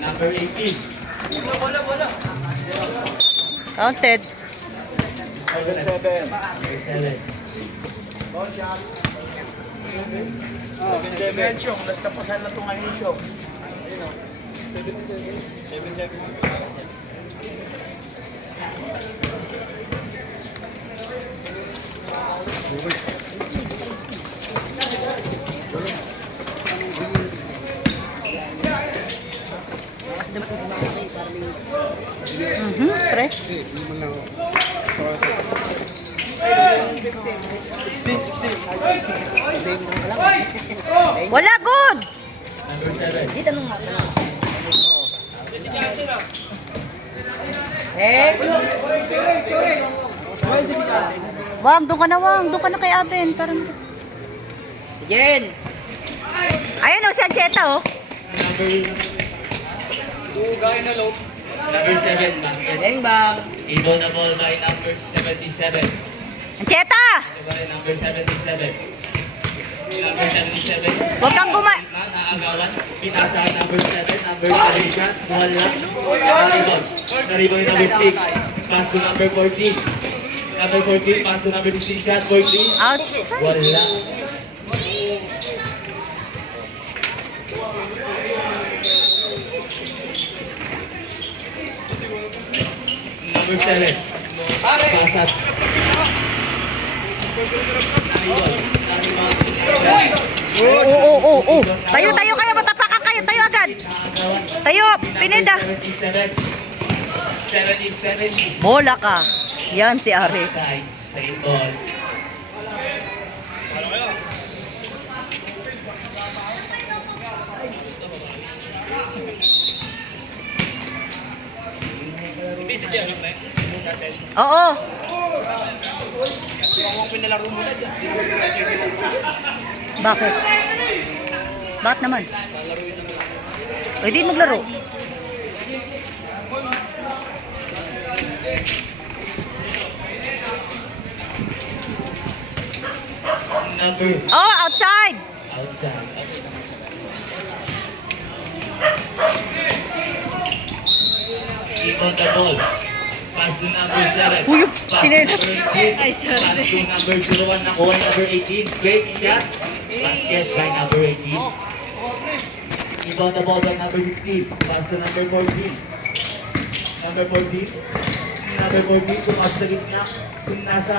Number 18. Bola. Counted. 7. Chong, basta pasan na itong ngayon, Chong. 7. Press. Wala, good! Number 7. Dito nung Wang, doon ka na, Wang. Doon ka na kay Aben. Parang... Again. Ayun o, si Ancheta, oh. Number 7. Galing, bang. Able na ball by number 77. Ancheta! Number 77. Number 77. Huwag kang Naagawan. Pinasa number 7. Number 7 shot. Ball lang. Naribon yung number 6. Pass to number 14. Number 14. Pass to number 16 shot. 14. outside. Wala. Number 7. Pasat. Oo. Tayo kayo, matapakan kayo. Tayo agad. Tayo, Pineda. 77. Bola ka. Yan si Ari. Side. Same ball. Oo. Bakit? Bakit naman? Pwede maglaro. Number Oh, outside. outside. Keep on the ball. Pass to number 7. Uy, Pass pinelas. to number 18. Ay, sorry. Pass to number 01. Nakuha number 18. Great shot. Basket by number 18. Keep on the ball by number 15. Pass to number 14. Number 14. Number 14. Tumas sa gitna. Kung nasa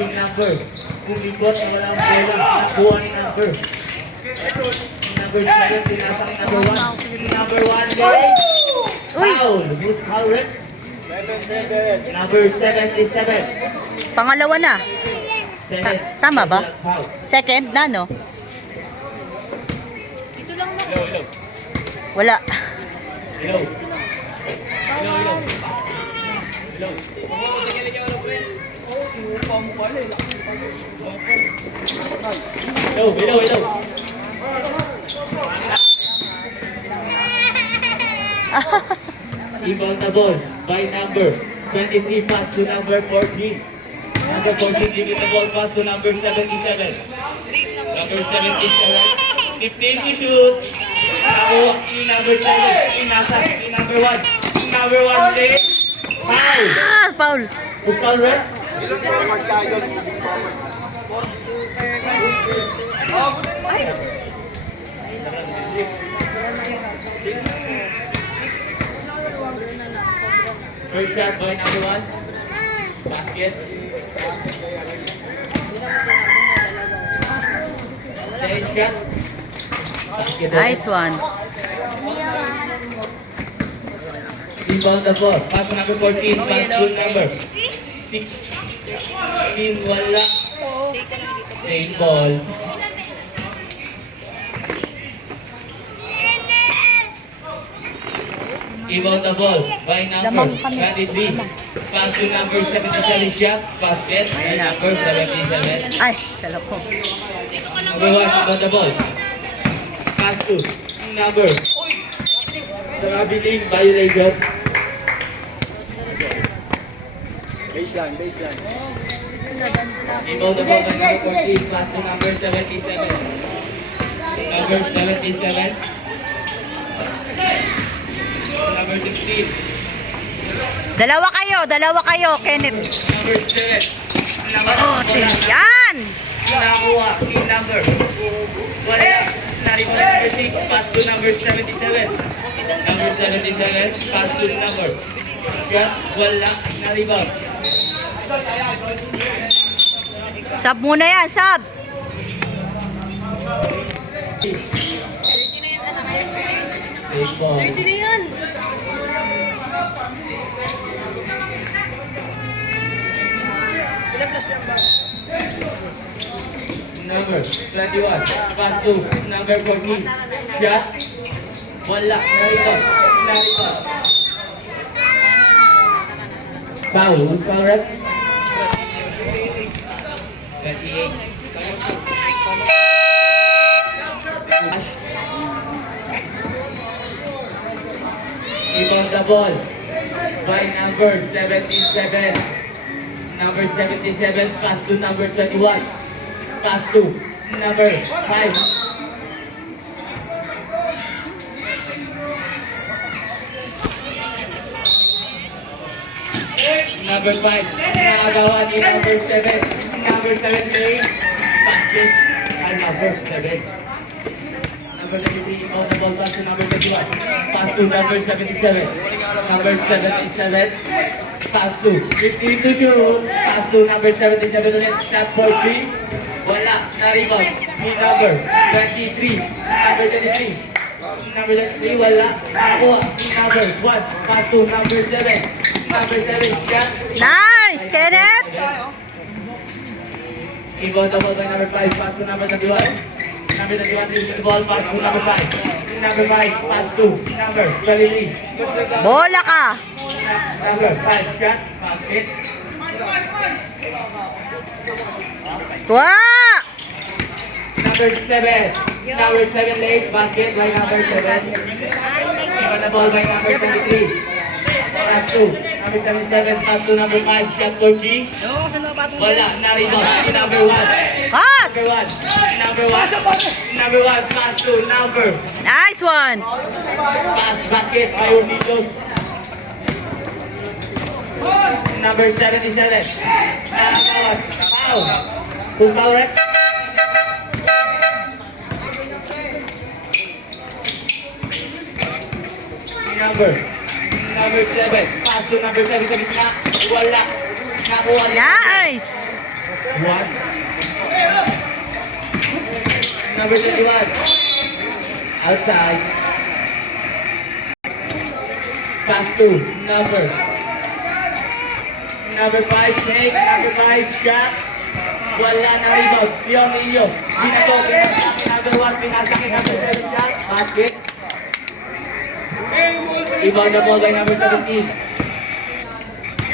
yung number. Kumikot na walang bola. Nakuha ni number. Number 7. Tinasa ni number 1. Number 1. Foul. Who's foul, Red? Number 77. Pangalawa na. 7. Tama ba? Second na, no? Wala. Hello. Hello. Ibang the ball by number 23 pass to number 14. Number 14 giving the ball pass to number 77. Number 77. 15 to shoot. Nakuha ni number 7. Inasa ni number 1. Number 1 play. Foul. Foul. Who's foul, Red? First shot by number 1. Basket. Second shot. Basket. Nice one. Rebound the ball. Pass to number 14. Pass to number 16. Wala. Same ball. Rebound the ball by number Lamang kami. 23. Pass to number 77 Shaq. Basket by number 77. Ay, talo ko. Number 1 on the ball. Pass to number. Traveling violation. Baseline. Inbound the ball by number 14. Pass to number 77. Number 77. Number 16. Dalawa kayo, Kenneth. Number 7. Oh, yan! Nakuha. Key number. Wala. Narito number 6. Pass to number 77. Number 77. Pass to the number. Shot. Wala. Na-rebound. Sub muna yan, sub. Take ball. Number 21. Pass to number 14. Shot. Wala. Na-rebound. Na-rebound. Foul. Who's foul rep? 28. Rebound the ball by number 77. Number 77 pass to number 21. Pass to number 5. Number 5. Nakagawa ni number 7. Number 7 lane. Basket by number 7. Number 23, on the ball pass to number 21. Pass to number 77. Number 77. Pass to 15 to shoot. Pass to number 77 ulit. Shot for 3. Wala. Na-rebound. Ni number 23. Number 23. Number 23. Wala. Nakuha. Ni number 1. Pass to number 7. Number 7. Shot. Nice, Kenneth! Inbound the ball by number 5. Pass to number 31. Number 31 dribbling the ball, pass to number 5. Number 5, pass to number 23. Bola ka! Number 5, shot, basket. Tuwa! Number 7. Number 7 lays, basket by number 7. Inbound the ball by number 23. Pass to number 77, pass to number 5, shot for 3. Wala, na-rebound. Number 1. Pass! Number 1. Number 1. Number 1, pass to number. Nice one! Pass basket by Unidos. Number 77. Foul. Who's foul rep? Number 7. Pass to number 7 sa gitna. Wala. Nakuha niya. Nice! 1. Number 21. Outside. Pass to number 5. Take. Number 5. Shot. Wala na rebound. Ilyo. Binato. Number 1. Pinasakit. Number 7. Shot. Basket. Rebound the ball by number 17.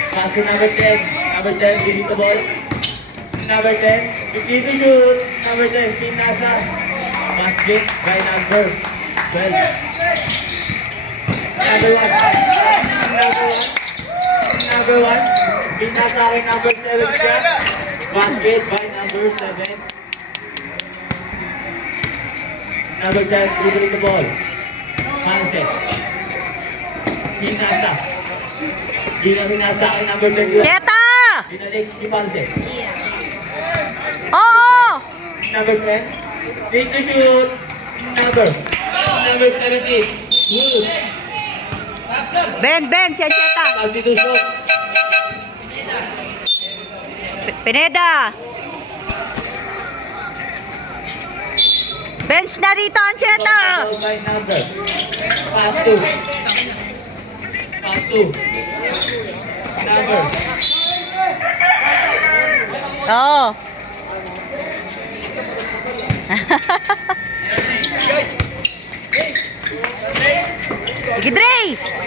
Pass to number 10. Number 10. Give the ball. Number 10. Receive the shoot. Number 10. Pinasa. Basket by number 12. Number 1. Number 1. Pinasa kay number 7 shot. Basket by number 7. Number 10. Dribbling the ball. Hanset. Pinasa. Pinasa kay number 21. Cheta! Binalik si Hanset. Oo! Number 10. Take the shoot. Number 17. Good. Ben, siya Cheta. Substitution. Pineda. Bench na rito ang Cheta. Ball by number. Pass to. Number. Oo. Sige, Dre.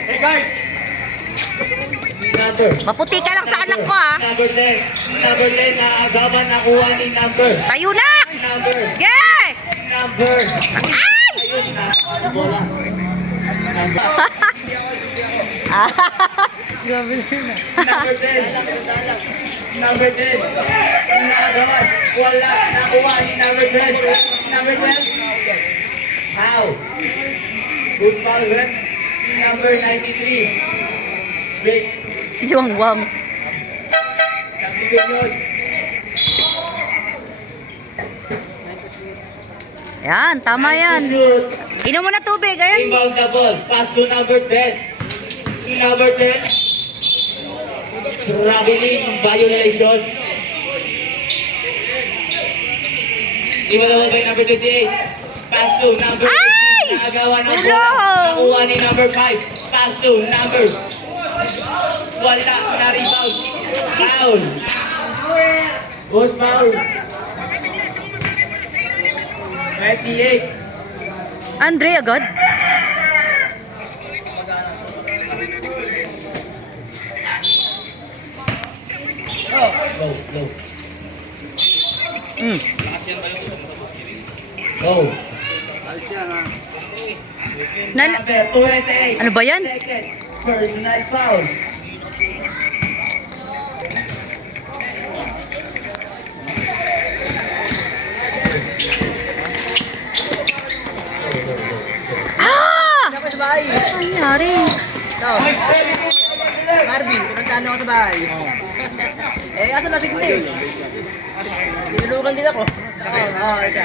Hey guys! number. Maputi ka lang sa anak ko, ah. Number 10. Number 10 na agawan nakuha ni number. Tayo na! Number. Yeah! Number. Ay! Ayun na. Bola. Number. Grabe na. Number 10. Number 10. Nagawan. Wala. Nakuha ni number 12. Number 12. How? Who's foul, right? Number 93. Wait. Si Wang Wang. Subdivision. Yan, tama yan. Shoot. Inom mo na tubig, ayan. Inbound the ball. Pass to number 10. Number 10. Traveling violation. Iwan na by number 28. Pass to number 18. Ay! Nakagawa ng Ulo! bola. Nakuha ni number 5. Pass to number. Wala na rebound. Foul. Who's foul? 28. Andre agad? Low, low. Mm. Low. Nan Number 28. Ano ba yan? Second. Personal foul. Ah! Ako sa bahay. Ano nangyari? No. Marvin, pinuntahan ako sa bahay. Eh, asa na signal eh? Tinulukan din ako. Oo, ito.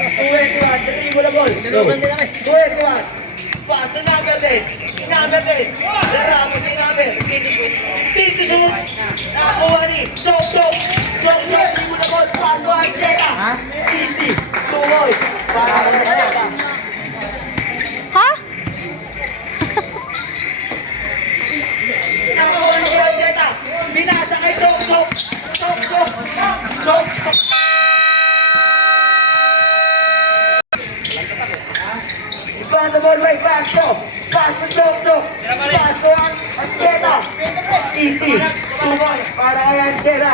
21. Tingin mo na ball. Tinulukan din ako eh. 21. Pass to number 10. Number 10. Ramos ni number. Tito shoot. Nakuha ni. Chok, chok. Chok, chok. Tingin mo na ball. Pass to Arteta. Easy. Tumoy. Para ka na Arteta. Ha? Nakuha ni Arteta. Binasa kay Chok, chok. Chok, chok. Chok, chok. Pass the ball by Pasto. Pass to Chok, chok. Pass to Arteta. Easy. Tumoy. Para kay Arteta.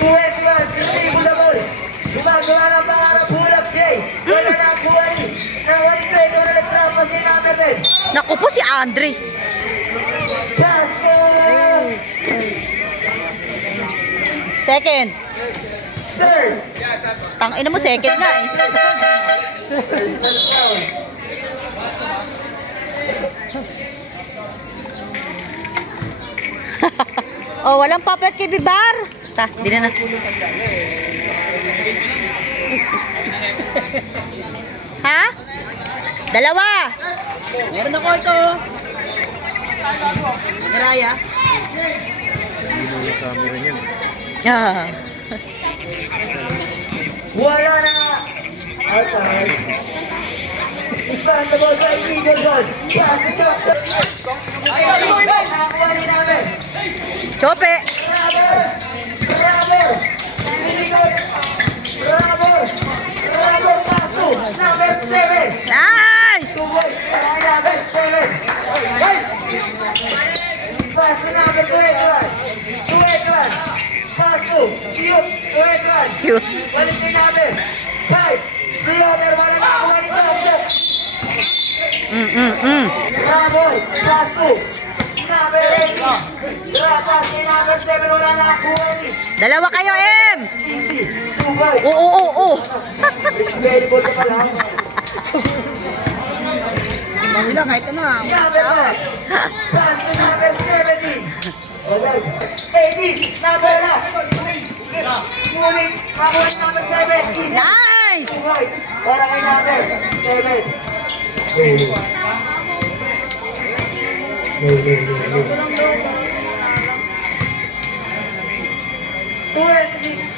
21. Tingin mo na ball. Gumagawa ng pangarap hulap, Jay. Wala na ang buhay. Nawali pa ito na nagtrapas ni number 10. Naku po si Andre. Basket! Second. Third! Tangina mo, second nga eh. Personal foul. Oh, walang papet kay Bibar. Di na na. Ha? Dalawa. Meron ako ito. Miraya. Ah. Wala na! Outside. Ipan the ball by Eagleson. Pass to Chok. Nakakuha ni namin. Chope. Rubber! Rubber! Illegal! Rubber! Rubber pass to number 7. Nice. Tuboy! Kaya number 7. Pass to number 21. 21. Pass to Cute. 21. Cute. Balik din namin. 5. Floater, wala na ako ni Chok. Raboy, pass to number 8. Pass ni number 7, wala na ako ni. Dalawa kayo, M. Easy. Tuboy. Oo. Available ka pala. Sila kahit ano ah. Number 9. Pass to number 17. Okay. 18. Number na. Moving. Ako ni number 7. Easy. Nice. Tuboy. Para kay number 7.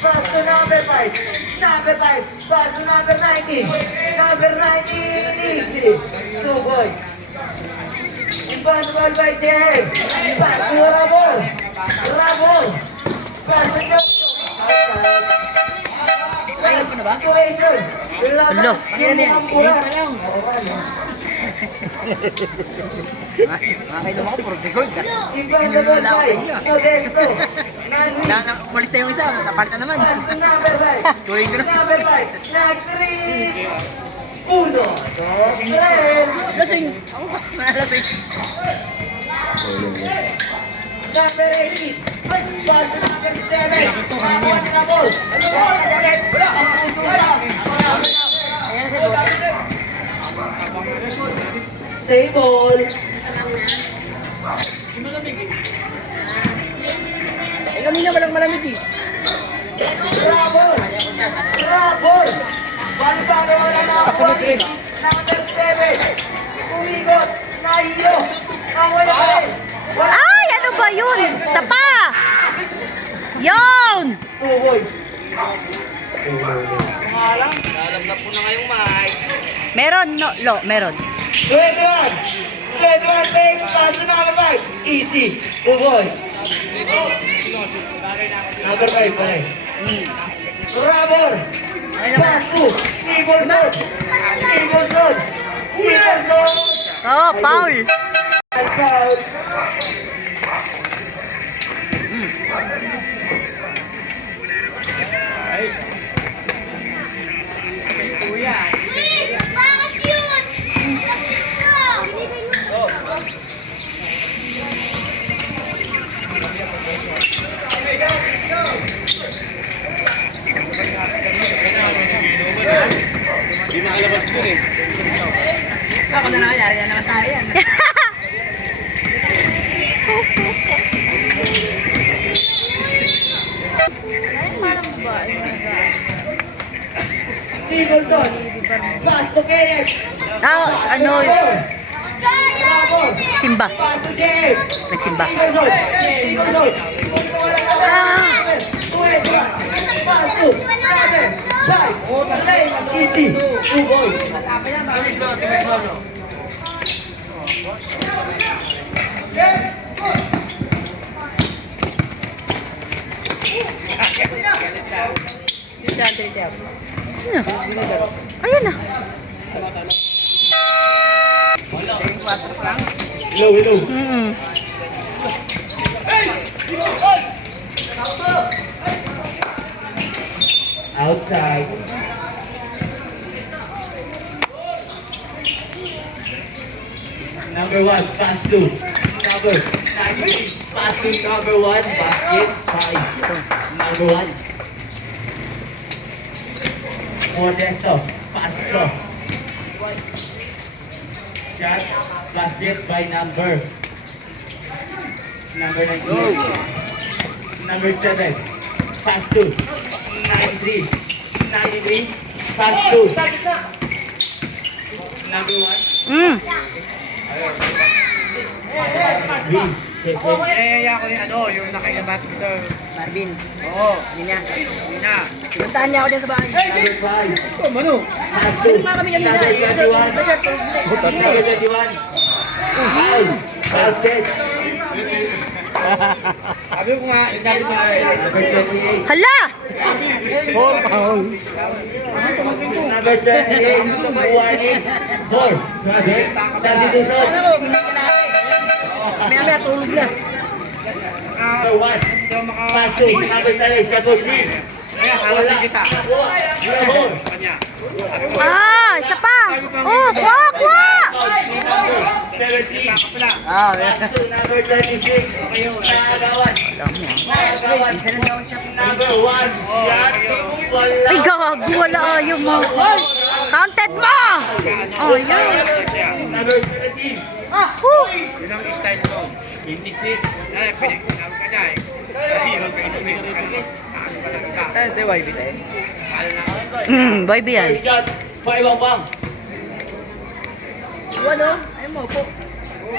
Pass to number 5. Number 5. Pass to number 19. Number 19 is easy. Tuboy. Ipan the ball by Jay. Pass to Ramon. Ramon. Pass to Jokso. Sign up ka na ba? Situation. Hello. Ano yan? Yung mga Ngayon pa lang. Makakainom ako, puro gold ah. Hinulula ako sa inyo. Umalis na yung isa, napalitan naman. Tuwing ko na. Lasing! Ako ba? Malasing. Ayan si Bob. Same ball. Eh, kanina walang malamig eh. Bravo! Bravo! Bali-bali wala na ako. Number 7. Umigot. Nahiyo. Nawala ka rin. Ay, ano ba yun? Sapa! Yun! Tuhoy. Meron, no, lo, meron. 21. 21 big. Pass to number 5. Easy. Ugoy. Number 5 pa rin. Bravo! Pass to. Nicholson. Nicholson. Nicholson. Oh, Paul. Foul. Bakit yun? Bakit ito? Hindi kayo Ako na lang, yari na naman tayo yan. Nicholson. Pass to Kenneth. Ah, ano, Bravo. simba. Pass to JM. Nagsimba. Nicholson. Nicholson. Pass to Raven. 5. Easy. Ugoy. Si Andre Tiago. Ayan na. Hello, hello. Mm-mm. Outside. Number 1, pass to. Number 19, pass to number 1, basket, 5. Number 1. Modesto, pass to. Shot, basket by number 19. Number 7, pass to. 93, 93, pass to. Number 1. Mm. Green, second. Ako yung yung nakayabat dito. Marvin. Oo, Yun niya. yun na. Pinuntahan niya ako dyan sa bahay. Number 5. Ito, Manu. Pass to. Pinuntahan kami kanina. Number 21. Bashot. Number 21. Foul. Basket. Sabi ko nga, yung dami ko nga. Number 28. Hala! Number 28. Warning. 4. Grabe. Substitution. Ano ko, kailangan. Maya-maya tulog na. Number 1. Pass to. Number 7. Shatoshi. Kaya, hawak kita. Number Kanya. Ah, isa pa. Oh, kwa, kwa! Number 17. Ah, Pass to number 36. Nakagawan. Nakagawan. isa lang daw siya. Number 1. Shot. Wala. Ay, gago, wala ayaw mo. Counted mo! Oh, yun. Number 17. Yun ang style ko. 26. Ay, pinagkakaw ka niya eh. Kasi yung pinagkakaw ka na. Ano ka lang ka? Eh, ito yung YB tayo. Ano na? Boy, yan. First shot. Paibang-bang. Ano? Ay mo po.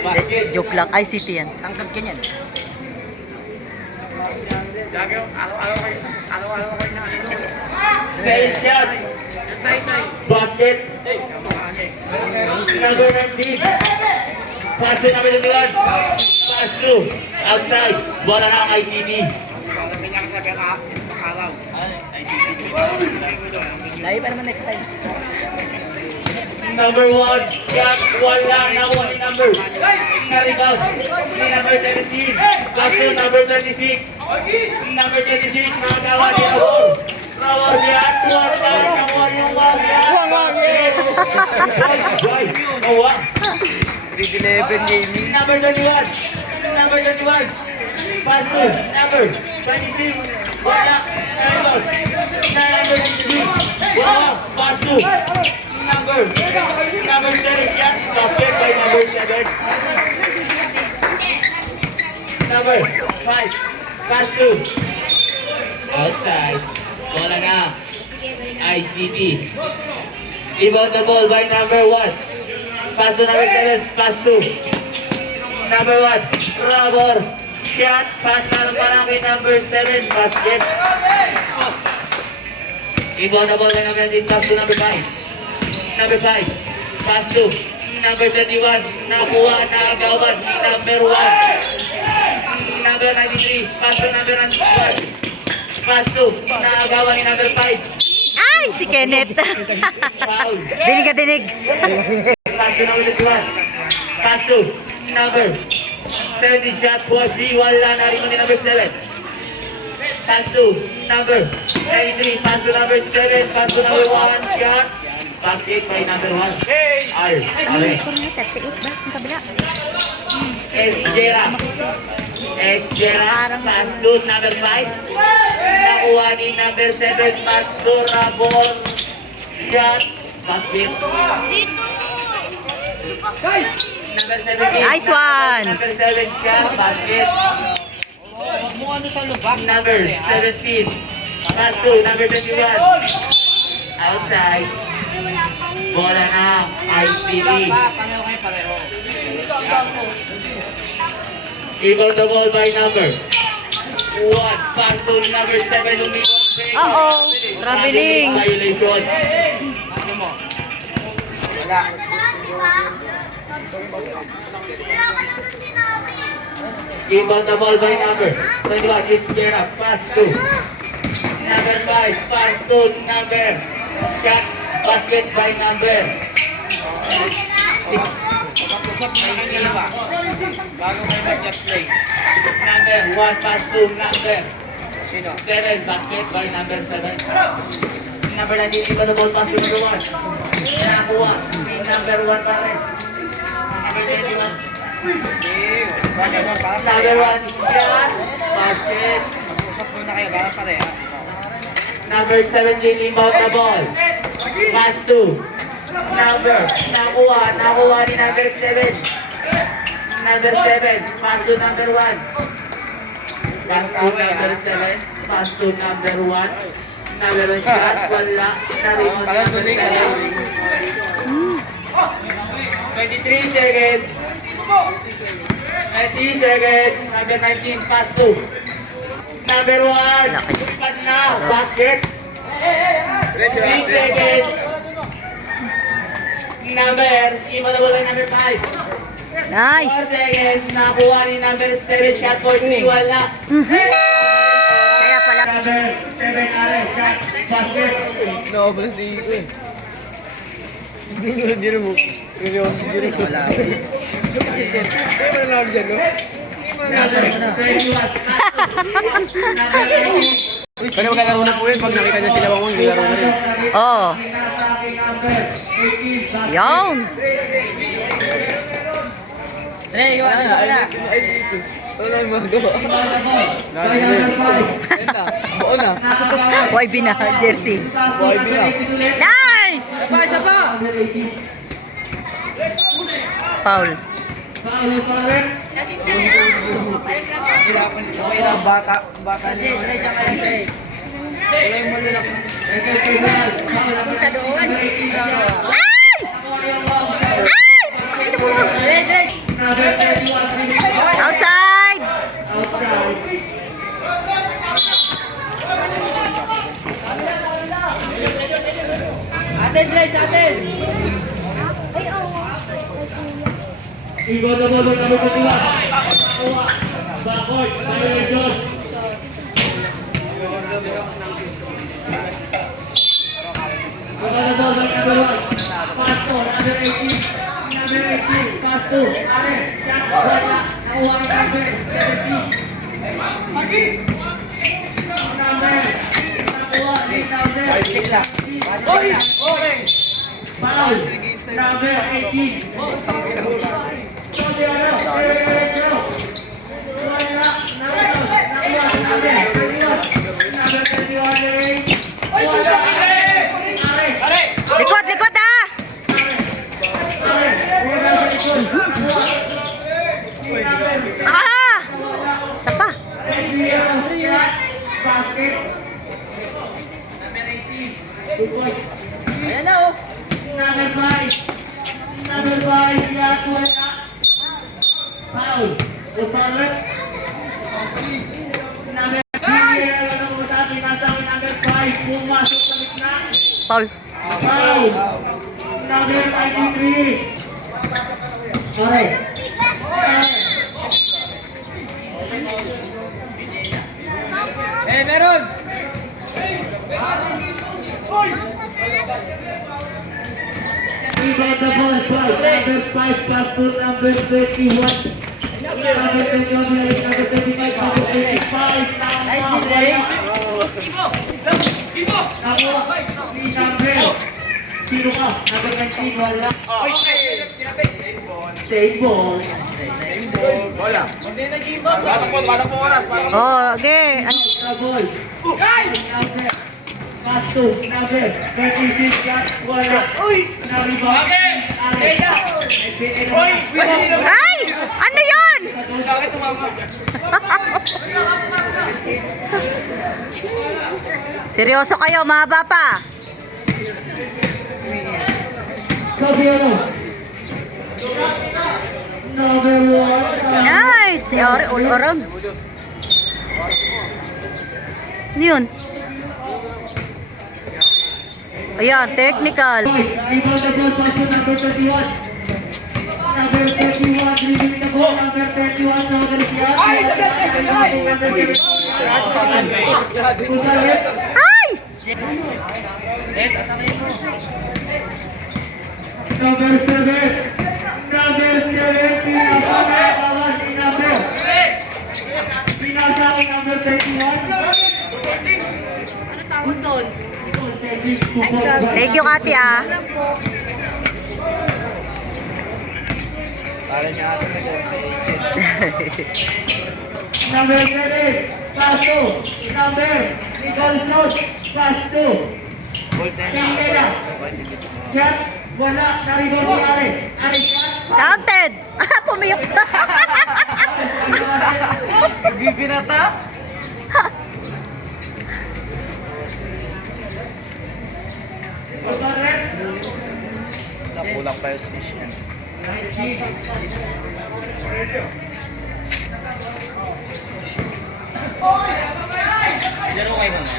Basket. Joke lang. ICT yan. Tangkad ka niyan. Lagi yung araw-araw kayo na ano. Second shot. Tay. Basket. Number 19. Pass to number 21. Pass through. Outside. Bola na ang ICD. Para pinakasabi ka, araw. Lahi pa naman next time. Number 1, shot, wala, nakuha ni number. Na-rebound, ni number 17. Pass to number 26. Number 26, nakagawa ni Rawar. Rawar yan, wala, nakuha yung wala. Nakuha. 3-11 gaming. Number 21. Number 21. Pass to number 26. Wala. Na-rebound. Number 23. Wala. Pass to number 7. Yan. Basket by number 7. Number 5. Pass to outside. Wala na. ICT. Inbound the ball by number 1. Pass to number 7. Pass to number 1. Rubber. Shot. Pass na ng malaki. Number 7. Basket. Inbound the ball by number 19. Pass to number 5. Number 5. Pass to number 21. Nakuha. Nakagawan ni number 1. Number 93. Pass to number 1. Pass to nakagawan ni number 5. Ay, si Kenneth. Foul. Dinig ka dinig. Pass to number 21. Pass to number 17 shot for 3. Wala na rin ni number 7. Pass to number 93. Pass to number 7. Pass to number 1. Shot. Basket by number 1. Ay, Ano okay. yung score niya? 38 ba? Ang kabila. Esjera. Esjera. Pass to number 5. Nakuha ni number 7. Pass to Rabor. Shot. Basket. Number 17. Nice one. Number 7 shot. Basket. Number 17. Pass to number 21. Outside. Bola na. ICT. Inbound the ball by number 1. Pass to number 7. Umibot. Uh-oh. Traveling. Violation. Inbound the ball by number 21. It's Gerard. Pass to number 5. Pass to number shot. Basket by number Usap na yung dalawa. Bago kayo mag-just play. number 1. Pass to number Sino? 7. Basket by number 7. Number 19. Inbound the ball. Pass to number 1. Nakakuha. Number 1 pa rin. Number 21. Hindi. Bago doon, para Number pare. 1 shot. Basket. Mag-usap muna kayo, para pare. Number 17, inbound the ball. Pass to number. Nakuha ni number 7. Number 7, pass to number 1. Pass to number 7. Pass to number 1. Number 1 shot, wala. Narino ni Parang number tuloy ka 7. lang. 23 seconds. 19 seconds. Number 19, pass to number 1. Lumipad na. Basket. 3 seconds. Number, inbound the ball by number 5. 4 Nice. seconds. Nakuha ni number 7. Shot for 3. Wala. Kaya pala. Number 7, Alex. Shot. Basket. Nakabala si Iko eh. Hindi ko na dyan mo. Kasi ako si Jiro. Wala. Kaya mo na dyan, no? Number 21. Number 18. Pero maglalaro na po yun pag nakita niya sila mo, hindi laro na rin. Oh. Yan. Tre, iwan na. Ay, si Iko. Wala yung mga gawa. Buo na. YB na. Jersey. YB na. Nice. Isa pa! Foul. Baka niya. Tre, dyan ka lang, Tre. Ay! Ay! Outside! Atin, Tre, sa atin! Inbound the ball by number 21. Backward. Violation. Inbound the ball by number 1. Pass to number 2. Are. Shot. Wala. Nakuha ni number 17. Number. Nakuha ni number 18. Foul. Number 18. Likod, likod ah! Ah! Isa pa. Ayan na oh. Number 5. Number 5. Shot. Wala. Foul. Upalit. Number 3. Number 5. Pumasok sa gitna. Paul. Foul. Number 93. Sorry. Meron! Rebound the ball. Number 5. Pass to number 31. Number 25. Number 25. Nice, Andre. Sino ka? Number 19, wala. Save ball. Bola. Wala po oras. Oh, okay. The ball. Number. Pass to number 36, shot, wala. Na-rebound. Ay! Ano yun? Seryoso kayo, mahaba pa. Fabiano. Number 1. Nice! All around. Ano yun? Ayan, technical. Rebound the ball, pass to number 31. Number 31, dribbling the ball. Number 31, number 31. Ay! Number 7. Number 7, pinasa ni number. Pinasa ni number 31. Thank you, Kati ah. Para niya ako Number 7, pass to number Nicholson, pass to Pingela. Shot, wala, na-rebound ni Are. Are, shot. Counted! Ah, pumiyok na. Bibinata? Nakulang pa yung smash niya.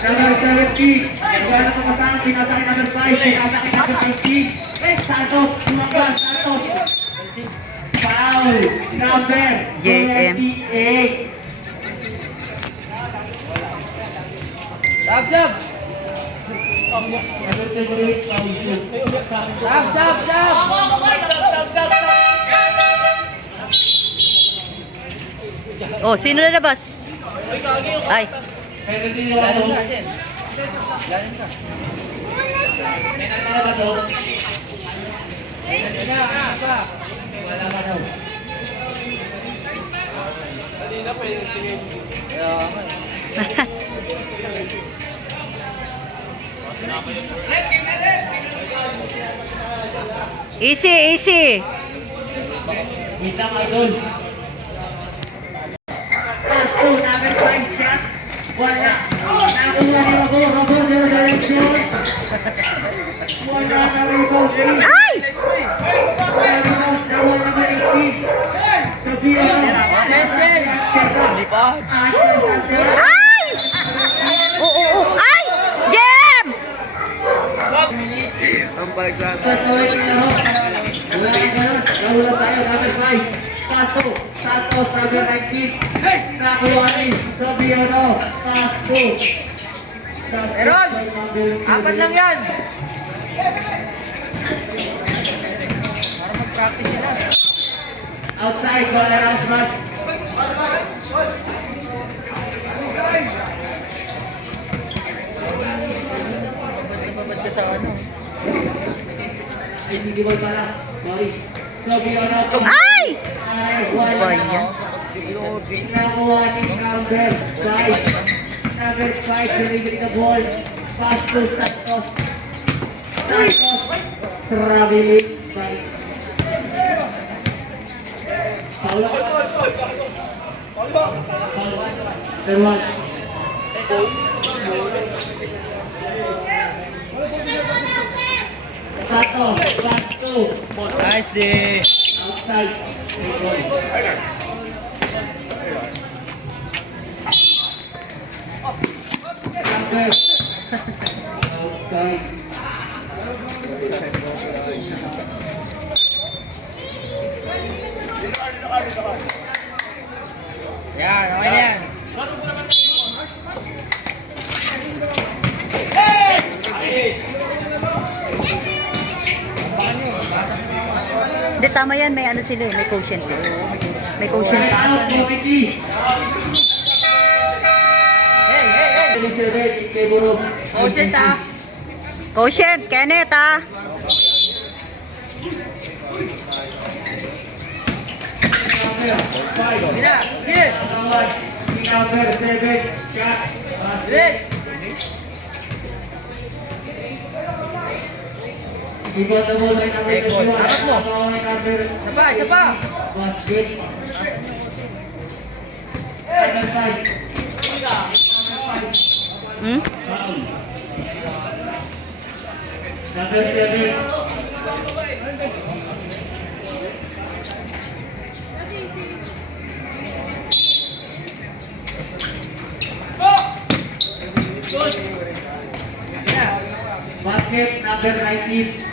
Number 17, wala pa kasama, pinasa kay number 5, pinasa kay number 18. Santos, lumabas, Santos. Foul, number JM. 28. Sab, sab! Number 28, foul shoot. Sab, sab, sab! Oh, sino na labas? Ay. Penalty nila to. Galing ka. Wala to. Wala ka daw. Easy, easy. Wait lang, idol. Pass to number 5 shot. Wala. Nakuha ni Rabo. Rabo, zero direction. Wala na rebound. Ay! Nawal number 18. Sabihan. Menchen! Hindi pa. Ay! Oo, oo. Ay! Jem! Ang palagsan. Nawala tayo, number 5. Paso, Santos, number 19. Nakuha ni Sabiano. Paso. Meron! Apat lang yan! Para mag-practice sila. Outside, goal around smash. Babad ka sa ano. Ay, hindi ball pala. Sorry. So, beyond out. Ay! Ay, Ba one. yan? Nakuha ni number 5. Number 5, delivering the ball. Pass to Santos. Santos, traveling by. Paula. Third one. Santos, back to. Nice day. Outside. Number. Outside. Yan, okay na yan. Hindi, tama yan. May ano sila eh. May quotient eh. May quotient. Out, Moiki. Hey, hey, hey. 27, Ikeburo. Oh, shit ah. Quotient, Kenneth ah. Number 5. Hindi na. Sige. Number 7, shot. Sige. Ibon na ball by number Ekot. 21. Tapat mo. Number Isa pa, isa pa. basket. Number 5. Hmm? Foul. Number 7. Basket number 19.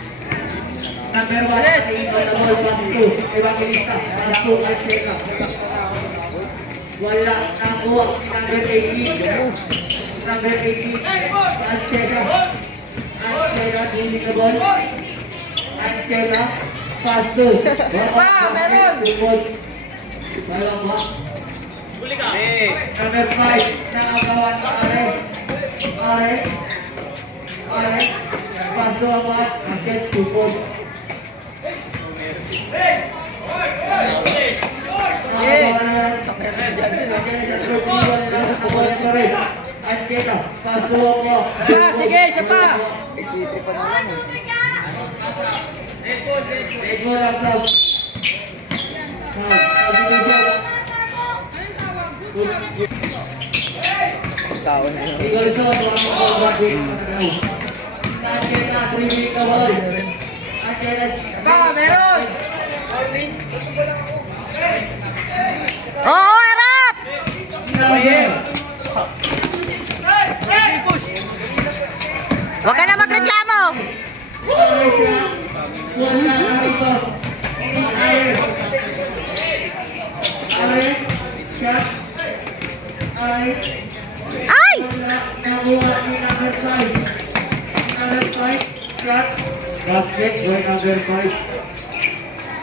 Number 1, ibon na ball, pass to Evangelista. Pass to Arcega. Wala nakuha. Number 18. Number 18. Arcega. Arcega, hindi ka ball. Arcega. Pass to. meron. Walang ba? Number 5. Nakagawa na Are. Are. Are. Pass to Amat. Basket 2 points. Sige, isa pa. Tao na yun. Meron. Oo, harap! Huwag ka na magreklamo. Ay! Basket by number 5.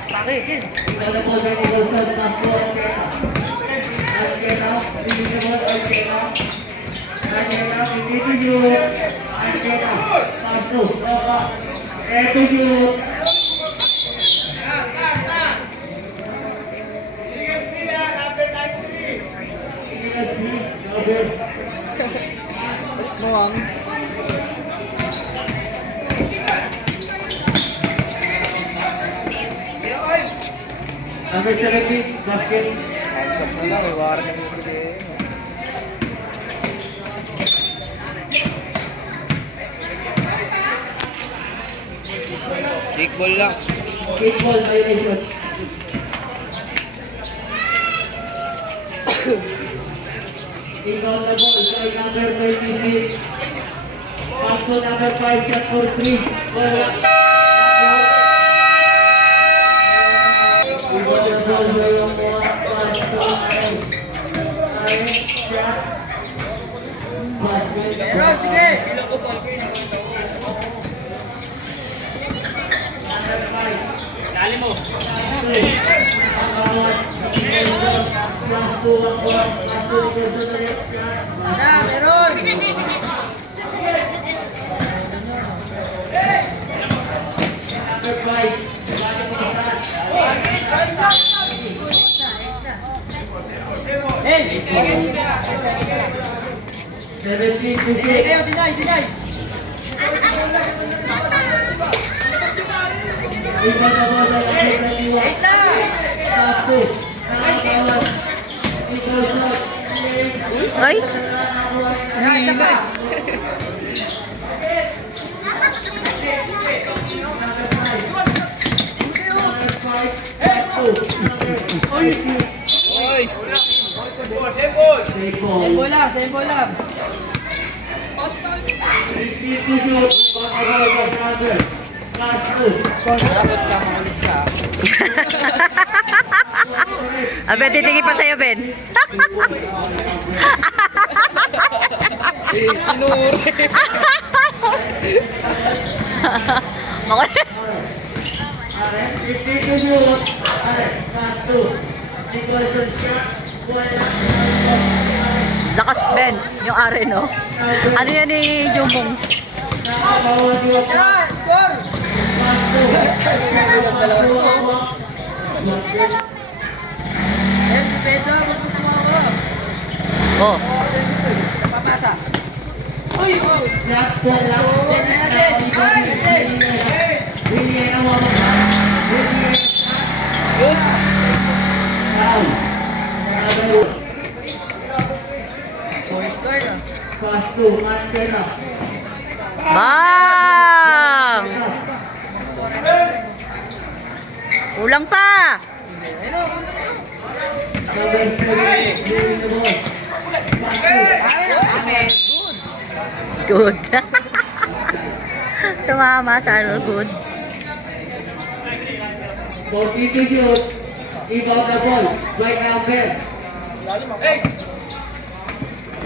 Bakit? Ken? Ikaw po sa Nicholson, Pasto, Alkena, Visible, Alkena, Alkena, Visible, Alkena, Pasto, Toka, Eto yun. Mukhang. Number 17, basket. Sab na lang, iwaran na mo sige. Kickball lang. Kickball violation. Inbound the ball by number 26. Pass to number 5, shot for 3. Wala. Inbound the ball by number 1, pass to Aaron. Aaron, shot. Basket. Meron, sige. Number 5. Dali mo. Na, meron! Hey! Kayo, deny, deny! Eight na! Ay, Isa ka! Sembo lang, sembo lang! Dapat ka makulit ka. abe, titingin pa sa'yo, Ben. Makulit. Lakas, Ben. Yung are, no? Ano yan ni Jumong? Yan! Score! Dalawa to. Ayan, si Peso, magpupuha ko. Oh. Papasa. Uy! Yan natin! Ay, natin! Good! Point guard ah. Bang! Ulang pa! Good. Tumama sa ano, good. Constitute, inbound the ball, right now, Ben.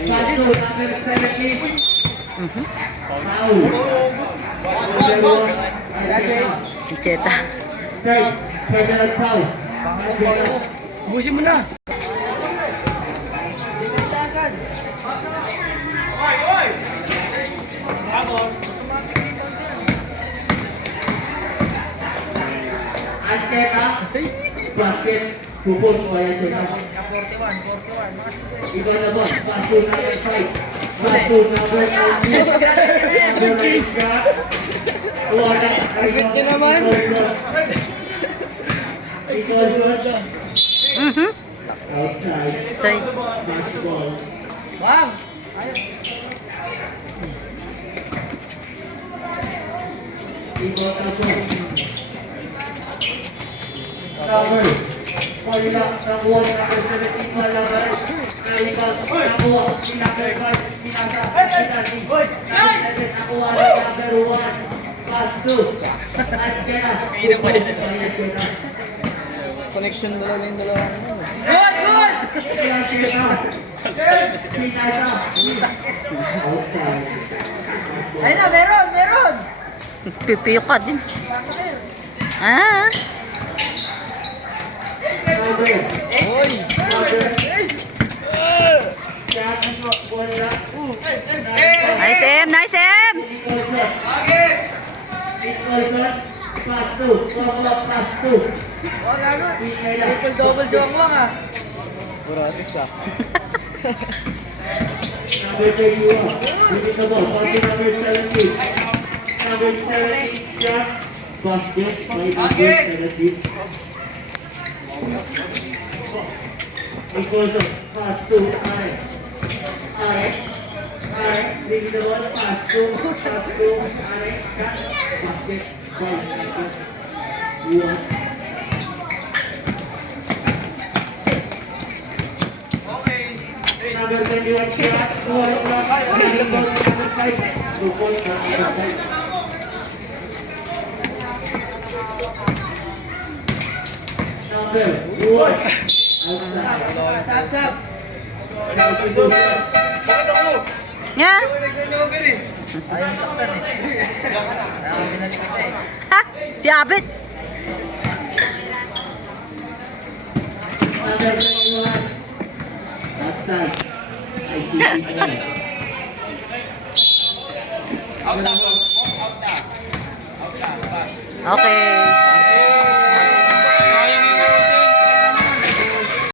Pass to number 17. Foul. Number 1. Cheta. Third, personal foul. Busin mo na! Anteta, basket, pupul ko yan doon. 41. Inbound the ball, pass to number 5. Pass to number 19. Number 8 ka. Aswit nyo naman. Outside. Side. Basketball. Bang! Inbound the ball. Cover. Palila, nakuha ni number 17 Malabar. Naibag, nakuha si number 5. Pinasa, pinasi. Nakuha ni number 1. Pass to. Antena. Antena. Connection mo lang yung dalawa. Good! Good! Ayun na, meron! Meron! Pipiyo ka din. Ah. Oy! Nice M, nice M. Oh, gago! Triple-double si Wangwang ah! Puro assist ah. Number 31, winning the ball, pass to number 17. Number 17, shot, basket, by number 17. Equals to pass to Are. Are, winning the ball, pass to Are, shot, basket, by number 1. Number 21 shot, number 5, 2 points for number 5. Number 1, outside. Tap, tap! Yan. Ayaw saktan eh. Kaya kami nalimit eh. Ha? Si Abet. Pasag. Ay, titi mo. Okay.